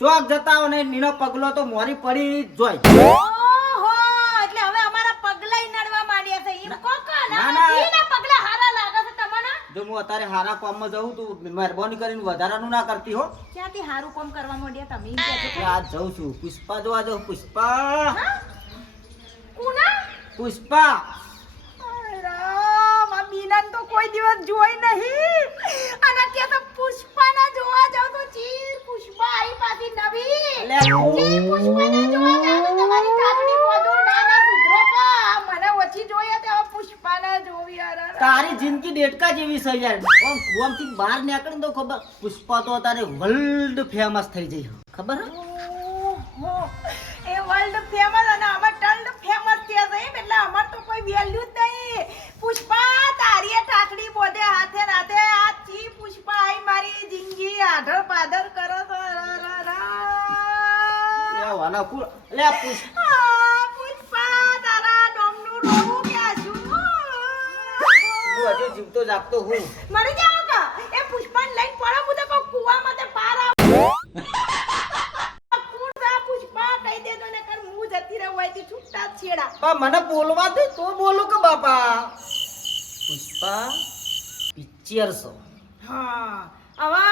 ચોક જતા હો ને નીનો પગલો તો મોરી પડી જ જોય. ઓહો એટલે હવે અમારા પગલાય નડવા માંડ્યા છે. એમ કો ના, ના ના. ના. પગલા હારા લાગે છે તમને? જો હું અત્યારે હારા કામમાં જઉં તું મહેરબાની કરીને વધારાનું ના કરતી હો. ક્યાંથી હારું કોમ કરવા માંડ્યા તમે? એમ કે આજ જઉં છું? પુષ્પા જોવા જાઉં પુષ્પા. કુના? પુષ્પા. રામ, તો કોઈ દિવસ જોઈ નહીં. અને કે તો પુષ્પાના જોવા જાવ તો ચીર પુષ્પા આઈ પાછી નવી. લે. ચીર પુષ્પાના જોવા જાવ તો તમારી કાકડી કોદો નાના સુધરો પા. મને ઓછી જોઈએ તો હવે પુષ્પાના જોવી અરે તારી જિંદગી દેડકા જેવી છે યાર. આમ કુવામથી બહાર નીકળે તો ખબર. પુષ્પા તો તારે વર્લ્ડ ફેમસ થઈ જઈ ખબર હે? એ વર્લ્ડ ફેમસ અને અમે ટર્લ્ડ ફેમસ થયા છે એટલે અમાર તો કોઈ વેલ્યુ જ નહીં. પુષ્પા તારી એ ટાકડી બોધે હાથે નાથે આ ચી પુષ્પા આઈ મારી જિંદગી આઢળ પાદર કરો તો વાના લે પુષ્પા. તારા ડોમનું રોવું ક્યાં છું હું હજુ જીવતો જાગતો હું. મરી જાવ કા એ પુષ્પાને લઈને પડો હું તો કહું કૂવામાં પાર આવ. કુણ પુષ્પા? કહી દેજો ને કર હું જતી રહું અહીંથી છૂટા જ છેડા. બા મને બોલવા દે તો બોલું કે બાપા? Pushpa picture show. હા હવે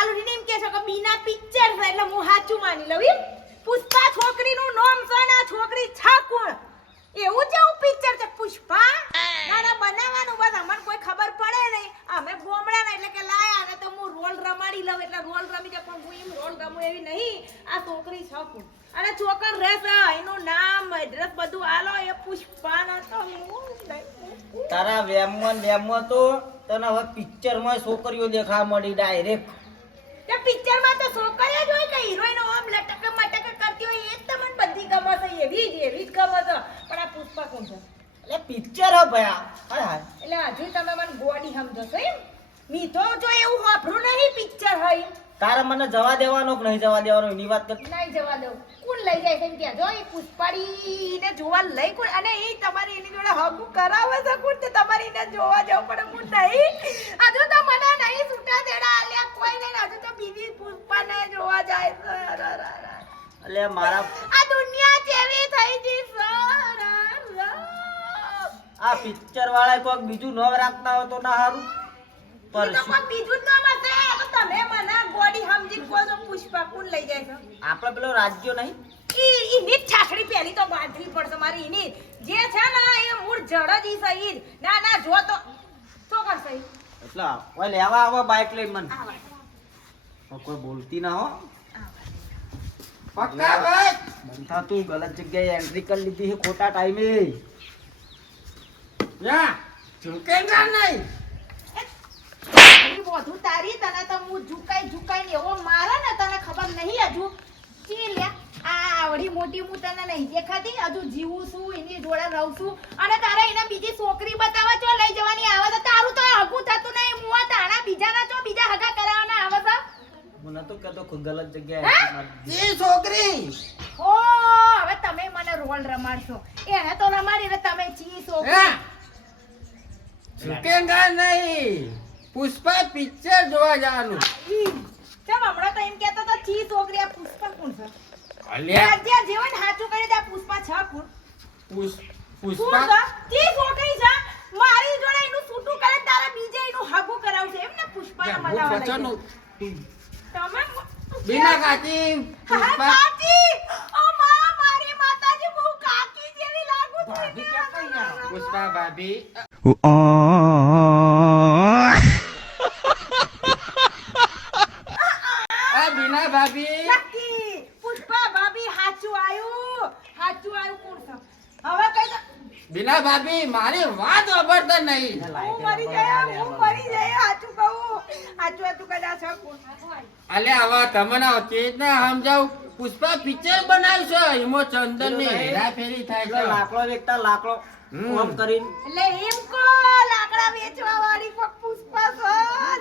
કાલુડીને એમ કહેશો કે બીના પિક્ચર છે, એટલે હું સાચું માની લઉં એમ. પુષ્પા છોકરીનું નામ છે ને છોકરી છે કોણ એવું જેવું પિક્ચર છે. પુષ્પા ના બનાવવાનું બસ, અમને કોઈ ખબર પડે નહીં. અમે ગોમડા ને એટલે કે લાયા ને તો હું રોલ રમાડી લઉં, એટલે રોલ રમી જાય, પણ હું એમ રોલ રમું એવી નહીં. આ છોકરી છકું અને છોકર રહેશે એનું નામ એડ્રેસ બધું આલો, એ પુષ્પા ના તો તારા વેમમાં વેમમાં તો તને હવે પિક્ચરમાં છોકરીઓ દેખાવા મળી ડાયરેક્ટ પિક્ચરમાં તો છોકરીઓ જ હોય કે હિરોઈનો આમ લટક મટક કરતી હોય એ જ તમને બધી ગમે છે એવી જ એવી જ ગમે છે. પણ આ પુષ્પા કોણ છે? એટલે પિક્ચર હો ભયા હાય હાય. એટલે હજુ તમે મને ગોડી સમજો છો એમ? મી તો જો એવું વાપરું નહીં પિક્ચર હોય. તારે મને જવા દેવાનો કે નહીં જવા દેવાનો એની વાત કર. નહીં જવા દઉં. કોણ લઈ જાય છે એમ ત્યાં જો એ પુષ્પાડી ને જોવા લઈ કોણ અને એ તમારી એની જોડે હગું કરાવે છે કોણ? તે તમારી એને જોવા જવું પડે હું નહીં. હજુ તો મને નહીં છૂટા દેડા આલ્યા કોઈ નહીં. હજુ તો બીજી પુષ્પાને જોવા જાય છે. એટલે મારા આ દુનિયા જેવી થઈ ગઈ સર આ પિક્ચર વાળા કોઈક બીજું ન રાખતા હોય તો ના સારું પર બીજું નામ હશે તો તમે મને ગોડી સમજી કહો છો પુષ્પા કોણ લઈ જાય છે. આપણે પેલો રાજ્યો નહીં? ઈ ઈ છાછડી પહેલી તો બાંધવી પડશે મારી એની જે છે ને એ મૂળ જડ જ ઈ છે ઈ જ. ના ના જો તો. શું કરશે ઈ? એટલે ઓય લેવા આવો બાઇક લઈને મને. કોઈ બોલતી ના હો. પક્કા ભાઈ બનતા તું ગલત જગ્યાએ એન્ટ્રી કરી લીધી છે ખોટા ટાઈમે યા નહીં. તારી તારી તને તો હું ઝુકાઈ ઝુકાઈ ને એવો મારે ને તને ખબર નહીં હજુ. ચી લે આ આવડી મોટી હું તને નહીં દેખાતી હજુ જીવું છું એની જોડે રહું છું. અને તારે એને બીજી છોકરી બતાવવા ચો લઈ જવાની આવે તો તારું તો હગું થતું નહીં મુઆ તાણા બીજાના ચો બીજા હગા કરાવવાના આવે છે? હું નતો કહેતો ગલત જગ્યાએ entry છોકરી. ઓ હવે તમે મને રોલ રમાડશો. એને તો રમાડી ને તમે ચી છોકરી. નહીં. પુષ્પા પિક્ચર જોવા જવાનું. ચમ હમણાં તો એમ કહેતો તો ચી છોકરી આ પુષ્પા કોણ છે? અલ્યા. જ્યાં જેવન હાચું કરી દે પુષ્પા છ કોણ? પુષ્પા? ચી છોકરી છે? મારી જોડે એનું છૂટું કરે તારા બીજે એનું હાગુ કરાવશે. એમ ને પુષ્પાને પછાનું જાય. તમે બિના કાકી પુષ્પા. કાકી! ઓ માં, મારી માતાજી બહુ કાકી જેવી લાગુ છું? પુષ્પા ભાભી. આ બીના ભાભી નક્કી. પુષ્પા ભાભી હાચું આયું હાચું આયું કોણ છે હવે કઈ દો. બીના ભાભી મારી વાત વાપરતા નહીં. હું મરી જાય હું મરી જાય હાચું કહું. હાચું હાચું કદાચ અલે હવે તમને ચેજ ના સમજાવ? પુષ્પા પિક્ચર બનાવ્યું છે એમાં ચંદનની હેરાફેરી થાય છે. લાકડો વેચતા લાકડો ફોન કરીને. એટલે એમ કો લાકડા વેચવા વાળી પુષ્પા છે?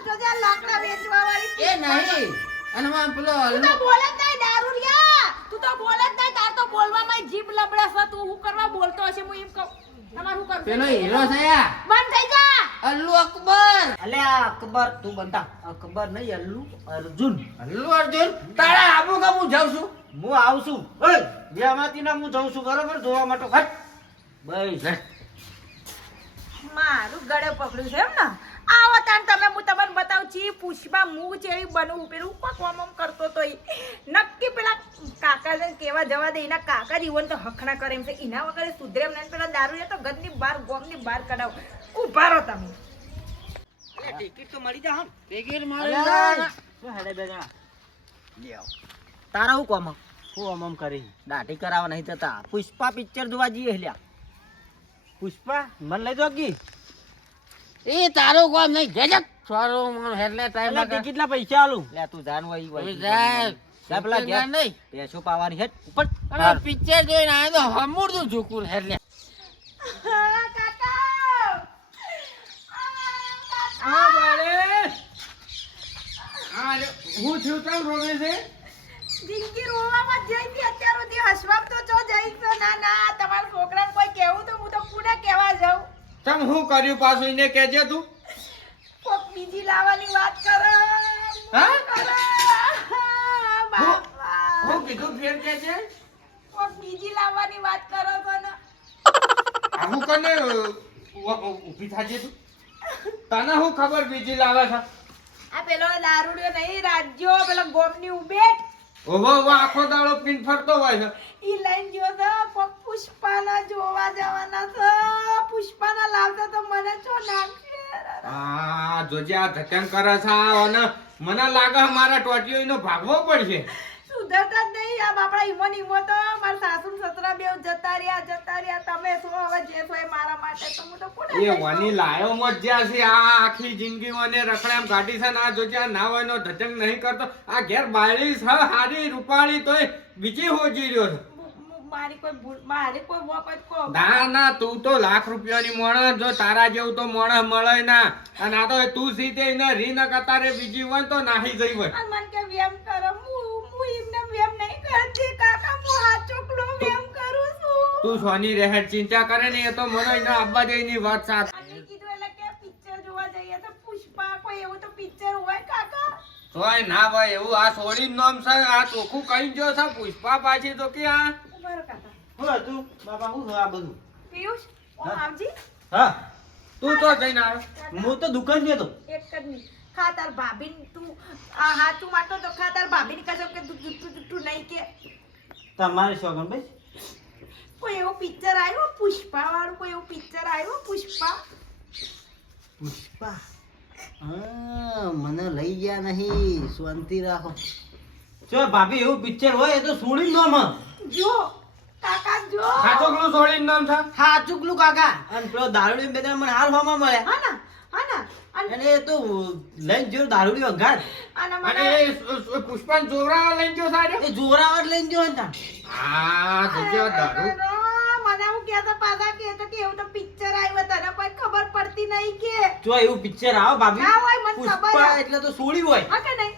જોજે લાકડા વેચવા વાળી એ નહીં. અને માં પેલો તું તો બોલે જ નહીં દારૂરિયા તું તો બોલે જ નહીં તાર તો બોલવામાં જીભ લબડે છે. તું હું કરવા બોલતો હશે હું એમ કહું. પેલો હીરો છે આ. બંધ થઈ જા. અલ્લુ અકબર. અલ્યા અકબર તું બનતા અકબર નહીં અલ્લુ અર્જુન. અલ્લુ અર્જુન તારા આબુ કા હું જાઉં છું. હું આવું છું. ઓય બેમાંથી ના હું જઉં છું બરોબર? જોવા માટે હટ બસ. મારું ગળે પકડ્યું છે એમ ને? આવો તાણ તમે હું તમને બતાવું છી પુષ્પા મૂગ જેવી બનવું પેલું પકવામ કરતો તો એ નક્કી પેલા કાકાને કેવા જવા દે એના કાકા જીવન તો હખણા કરે એમ છે. એના વગર સુધરે એમ નહીં પેલા દારૂ તો ઘરની બહાર ગોમની બહાર કઢાવ. ઊભા રહો તમે. ટિકિટ તો મળી જા હમ. ટિકિટ અલ્યા, શું હેડે બે જણા? તારા હું કોમ? હું આમ આમ કરી. દાઢી કરાવવા નહીં થતા પુષ્પા પિક્ચર જોવા જઈએ લ્યા. પુષ્પા મને લઈ દો કી એ તારો કોમ નહીં. ગજબ સોરો મને હેરલે ટાઈમ લાગે. ટિકિટ પૈસા આલું. લે તું જાન હોય ઈ જા. જા પેલા નહીં. પેસો પાવાની હેટ ઉપર. અરે પિક્ચર જોઈને આયો તો હમુરદું ઝૂકું હેરલે કાકા હા બાળે હા હું છું તમ રોવે છે જિંદગી રોવામાં જ જઈ અત્યાર સુધી હસવામ તો જો જઈ તો ના ના તમારા છોકરાને કોઈ કહેવું તો હું તો કોને કહેવા જાઉં? તમ હું કર્યું પાછું એને કહેજે તું. બીજી લાવવાની વાત કરે. હા? કરે. હું કીધું ફેર કે છે? બીજી લાવવાની વાત કરો છો ને. આવું કને ઊભી થાજે તું? તને હું ખબર બીજી લાવે છે? આ પેલો દારૂડિયો નહીં રાજ્યો પેલો ગોમની ઉબેટ ઓહો આખો દાડો પીન ફરતો હોય છે. ઈ લાઈન ગયો તો પુષ્પાના જોવા જવાના છે પુષ્પાના લાવતા તો મને છો નાખશે આ જોજે આ ધક્કન કરે છે અને મને લાગે મારા ટોટીઓ એનો ભાગવો પડશે. સુધરતા જ નહીં. આ બાપડા ઈમો ઈમો તો મારા સાસુ સસરા બેવ જતા રહ્યા જતા રહ્યા. તમે શું હવે જે છો મારા માટે? તો હું તો કોને એ વાની લાયો મજા છે. આ આખી જિંદગી મને રખડામ ગાડી છે ને આ જોજે આ ના હોય નો ધતંગ નહીં કરતો. આ ઘેર બાળી છે હારી રૂપાળી તોય બીજી હોજી રહ્યો છે. મુ- મુ- મારી કોઈ ભૂલ મારી કોઈ વખત કો. ના ના તું તો લાખ રૂપિયાની મોણસ જો તારા જેવું તો મોણસ મળે ના. અને આ તો તું સીધે ને રીન કતારે બીજી હોય તો નાહી જઈ હોય. કે વેમ કરો. હું હું તું સોની રહેર ચિંતા કરે ને એ તો મને એને આબા દેની વાત સાથ કીધું એટલે કે પિક્ચર જોવા જઈએ તો પુષ્પા કોઈ એવું તો પિક્ચર હોય કાકા? તોય ના ભાઈ એવું આ સોડી નામ છે આ ચોખ્ખું કહી જો છે? પુષ્પા પાછી તો કે આ? શું હતું? બાબા હું આ બધું? પિયુષ ઓ હા. હા. તું તો જઈને આવ હું તો દુકાન ગયો તો એક જ મિનિટ. ખા તાર ભાભી તું આ હાથું માટો તો ખા તાર ભાભીને કહેજો કે તું જુઠ્ઠું જુઠ્ઠું નહીં કે. તમારે શોગન ભાઈ? કોઈ એવું પિક્ચર આવ્યું? પુષ્પા વાળું કોઈ એવું પિક્ચર આવ્યું? પુષ્પા? પુષ્પા? હા મને લઈ ગયા નહીં. શાંતિ રાખો. જો ભાભી એવું પિક્ચર હોય એ તો છોડી દો માં જો કાકા જો. સાચોકલું સોડીનું નામ દો હા ચૂકલું કાકા. અને પેલો દારૂડી બે મને હાલ હોમાં મળે ને હા ના. અને એ તો લઈને જો દારૂડી વઘાર. અને પુષ્પાન જોરાવર લઈને ગયો સારે એ જોરાવર લઈને જો હતા આ જોજે દારૂ? મને એવું કહેતા પાછા કે તો કે એવું તો પિક્ચર આવ્યું તને કોઈ ખબર પડતી નહીં કે. જો એવું પિક્ચર આવે ભાભી. ના હોય, મને ખબર એટલે તો સોડી હોય. હા કે નહીં?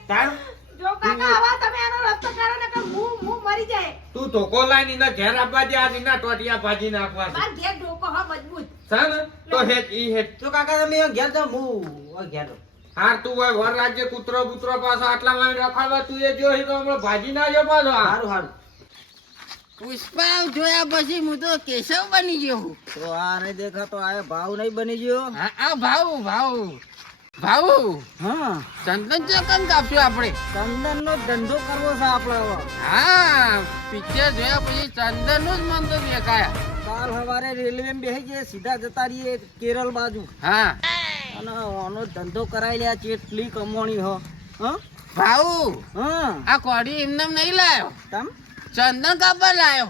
જો કાકા આવા તમે આનો રસ્તો કરો ને કે હું હું મરી જાય. તું ધોકો લાઈને એના ઘેર આપવા દે આ ટોટિયા ભાજી નાખવા માર ઘેર હા મજબૂત. છે તો હેત ઈ હેત તો કાકા તમે ઘેર જાઓ હું ઘેર હાર તું હોય વર રાજ્ય કૂતરો બુતરો પાછો આટલા માં રખાડવા તું એ જો તો હમણાં ભાજી ના જો પાછો આ. સારું સારું પુષ્પા જોયા પછી હું તો કેશવ બની ગયો હું. તો આ નહીં દેખાતો આ ભાવ નહીં બની ગયો. આ ભાવ ભાવ. ભાવ. હા. ચંદન ચોકન કાપ્યો આપણે. ચંદન નો ધંધો કરવો છે આપડે હા પિક્ચર જોયા પછી ચંદનનું જ મન તો દેખાયા. કાલ સવારે રેલવે બેસી જઈએ સીધા જતા રહીએ કેરળ બાજુ. હા. અને આનો ધંધો કરાવી લ્યા એટલી કમોણી હો. હા? ભાઉ હા. આ કોડી એમને નહીં લાયો. તમ? ચંદન કાપવા લાયો.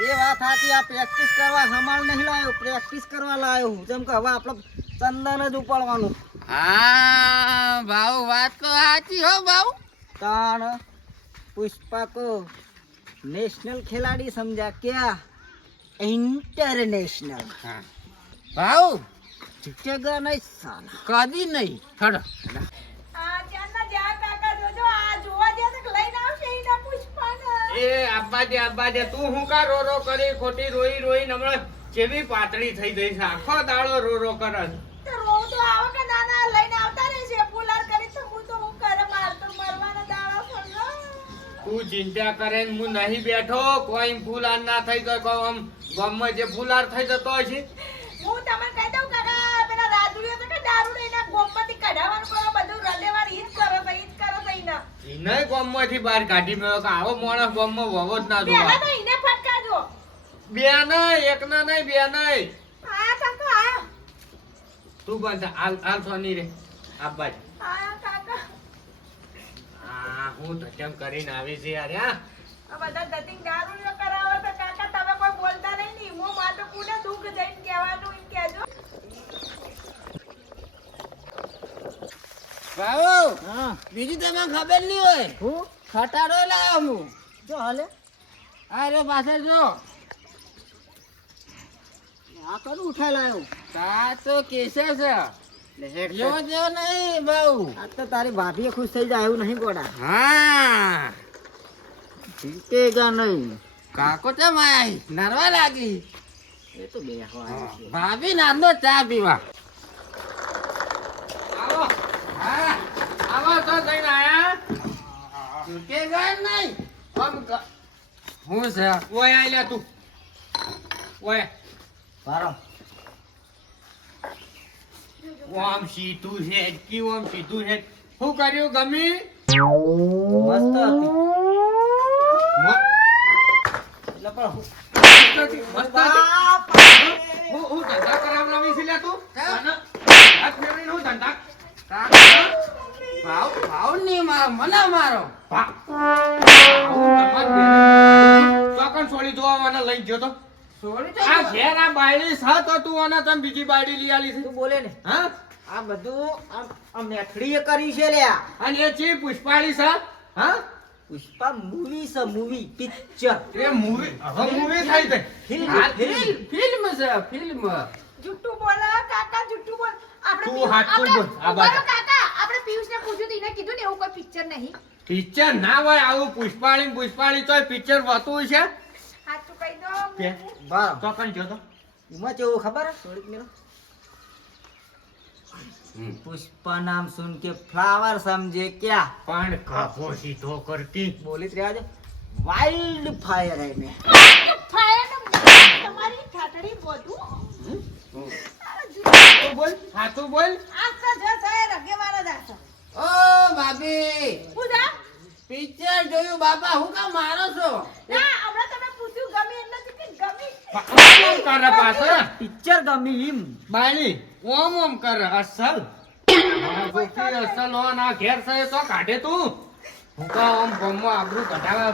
એ વાત હતી આ પ્રેક્ટિસ કરવા હમાલ નહીં લાયો પ્રેક્ટિસ કરવા લાયો જેમ કે હવે આપણે ચંદન જ ઉપાડવાનું. હા ભાઉ વાત તો સાચી હો ભાઉ. તાણ પુષ્પા કો નેશનલ ખેલાડી સમજા ક્યાં? ઇન્ટરનેશનલ હા. ભાવ નહીં સાલા. કદી નહીં. હડો. એ આબા દે તું હું કા રો રો કરી? ખોટી રોઈ રોઈ હમણાં જેવી પાતળી થઈ ગઈ છે? આખો રો રો કરે તું ચિંતા કરે હું નહીં બેઠો. કોઈ ફૂલ ના થઈ ગયો આમ ગામમાં જે ફુલાર થઈ જતો હોય છે. હું તમને કહી દઉં કાકા પેલા રાજુડીઓ તો કે દારૂ લઈને ગોમમાંથી કઢાવાનું કરો બધું રલેવાર ઈ જ કરો તો ઈ જ કરો તો ઈને. ગોમમાંથી બહાર કાઢી મેળો કે આવો માણસ ગોમમાં વવો જ ના જોવા. જોવા તો ઈને ફટકારજો. બે નહીં એક ના નહીં બે નહીં. હા કાકા. તું બંધ હાલ હાલ સોની રે આબાજ હા કાકા. આ હું ધચમ કરીને આવી છે યાર હા. આ બધા ધતિંગ દારૂ કરાવે તો કાકા તમે કોઈ બોલતા નહીં ની હું માં તો કોને દુઃખ જઈને કહેવાનું એમ કહેજો. બાબુ હા. બીજું તમને ખબર નહીં હોય. હું? ખટારો લાવ્યો હું. જો હાલે. અરે પાછળ જો. આ કરું ઉઠાઈ લાવ્યો તા તો કેસે છે. જેવો જેવો નહીં બહુ આ તો તારી ભાભીએ ખુશ થઈ જાય એવું નહીં ગોડા. હા. જીતેગા નહીં. કાકો તો માય નરવા લાગી. એ તો બે ભાભી નાનો ચા પીવા. આવો. હા. આવો તો જઈને આયા. કે ગઈ નહીં? આમ હું છે? ઓય આઈ લે તું. ઓય. બારો ઓમ સીધું છે કી ઓમ સીધું છે. શું કર્યું ગમી? મસ્ત હતી. એટલે પણ હું- મસ્ત હતી, મસ્ત હતી. હું હું ધંધા કરાવડાવી છે લે તું? હાથ ફેરવીને હું ધંધા ભાવ ભાવ નહીં મારો મને મારો. ભા આવું તમાર બેન ચોકન છોડી જોવા મને લઈ ગયો તો. આ ઘેર આ બાયડી છે તો તું આને તમે બીજી બાયડી લઈ આલી છે. તું બોલે ને. હા? આ બધું આમ કરી છે લ્યા. અને એ ચી પુષ્પાળી છે? હા? પુષ્પા મૂવી છે મૂવી પિક્ચર એ મૂવી હવે મૂવી થાય ગઈ ફિલ્મ ફિલ્મ ફિલ્મ છે ફિલ્મ જુઠ્ઠું બોલો કાકા જુઠ્ઠું બોલ. આપણે તું હાચું બોલ, આ બાજુ. કાકા. આપણે પિયુષને પૂછ્યું તીને કીધું ને એવું કોઈ પિક્ચર નહીં. પિક્ચર ના હોય આવું પુષ્પાળી પુષ્પાળી તોય પિક્ચર હોતું છે સાચું કહી દો કે? તો કણ જો તો. એમાં કેવું ખબર? થોડીક મેલો પુષ્પા નામ સુન કે ફ્લાવર સમજે ક્યાં? પણ કાપો તો કરતી. બોલી રહ્યા છે? વાઇલ્ડ ફાયર હે મે. ફાયર તમારી ઠાટડી બધું તો બોલ. સાચું બોલ. આ તો જે રગેવાળા જ આ છે. ઓ ભાભી. પૂજા પિક્ચર જોયું બાપા હું કામ મારો છો? ના, હમણાં તમે પૂછ્યું ગમી એટલે કે ગમી? પાછો કરે પાછળ. પિક્ચર ગમી એમ. બાયડી ઓમ ઓમ કર અસલ અસલ હો ના ઘેર છે તો કાઢે તું હું કા ઓમ ગમમાં આબરૂ કઢાવે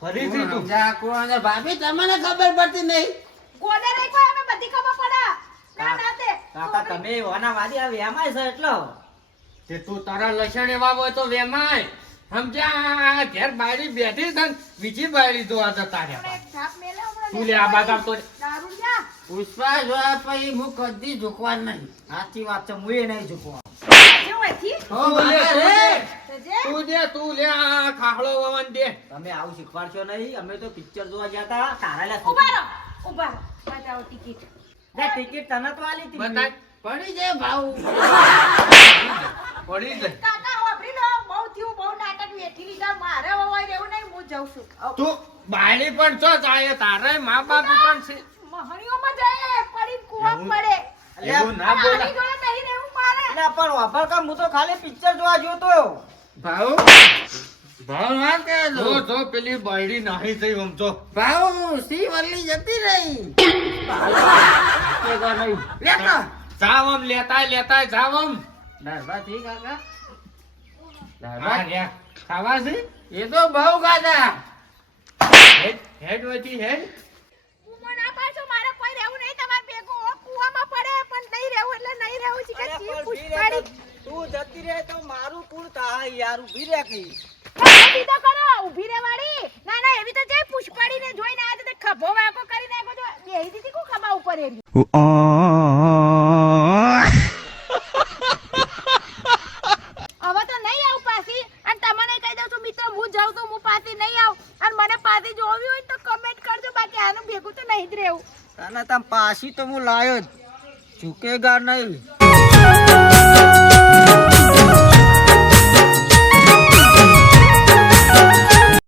ફરીથી તું જા કોણ? ભાભી તમને ખબર પડતી નહીં ગોડે નહીં કોઈ અમે બધી ખબર પડે. ના, ના તે. કાકા તમે ઓના વાદી આ વેમાય છે એટલો તે તું તારા લસણ એવા હોય તો વેમાય સમજ્યા આ ઘેર બાયડી બેઠી છે બીજી બાયડી જોવા જતા રહ્યા તું લે આ. દારૂ લ્યા. પુષ્પા જોયા પછી હું કદી ઝૂકવા નહીં. સાચી વાત છે મુએ નહીં ઝૂકવા. તમે આવું શીખવાડશો નહીં? અમે તો પિક્ચર જોવા ગયા હતા તારા લે. બતાવો ટિકિટ. ટિકિટ તને તો આલી હતી બતાય. પડી જાય ભાવ. પડી જાય. કાકા વાપરી લો બહુ થયું બહુ નાટક વેઠી લીધા. મારે રહેવું નહીં હું જઉં છું. તું બાયડી પણ છો જાય તારે મા બાપ પણ છે. મહણીઓમાં જાય પડી કુવા પડે. એવું ના બોલા. જોડે નહીં રહેવું મારે. એટલે પણ વાપર કામ હું તો ખાલી પિક્ચર જોવા જોતો ભાવ? ભાવ ના કે જો જો પેલી બાયડી નાહી થઈ આમ તો ભાવ સી વલ્લી જતી રહી. લેતા નહીં. લેતા. જાવ આમ લેતાય લેતાય જાવ આમ. ડરવા થી કાકા? હા, લ્યા. ખાવા છે? એ તો બહુ ગાધા હેડ હેડ વધી હેડ કુવા ના પાડશો મારે કોઈ રહેવું નહીં તમારે ભેગું હો કુવામાં પડે પણ નહીં રહેવું એટલે નહીં રહેવું છે કે જીવ પુષ્પાડી તું જતી રહે તો મારું કુળ થાય યાર ઊભી રહે કઈ ઊભી તો કરો ઊભી રહેવાડી ના ના એવી તો જઈ પુષ્પાડીને જોઈને આ તો ખભો વાકો કરી નાખો તો બેહી દીધી કો ખભા ઉપર એવી હવે તો નહીં આવું પાછી અને તમને કહી દઉં છું મિત્રો હું જાઉં તો હું પાછી નહીં આવું અને મને પાછી જોવી હોય તો કમેન્ટ કરજો બાકી આનું ભેગું નહીં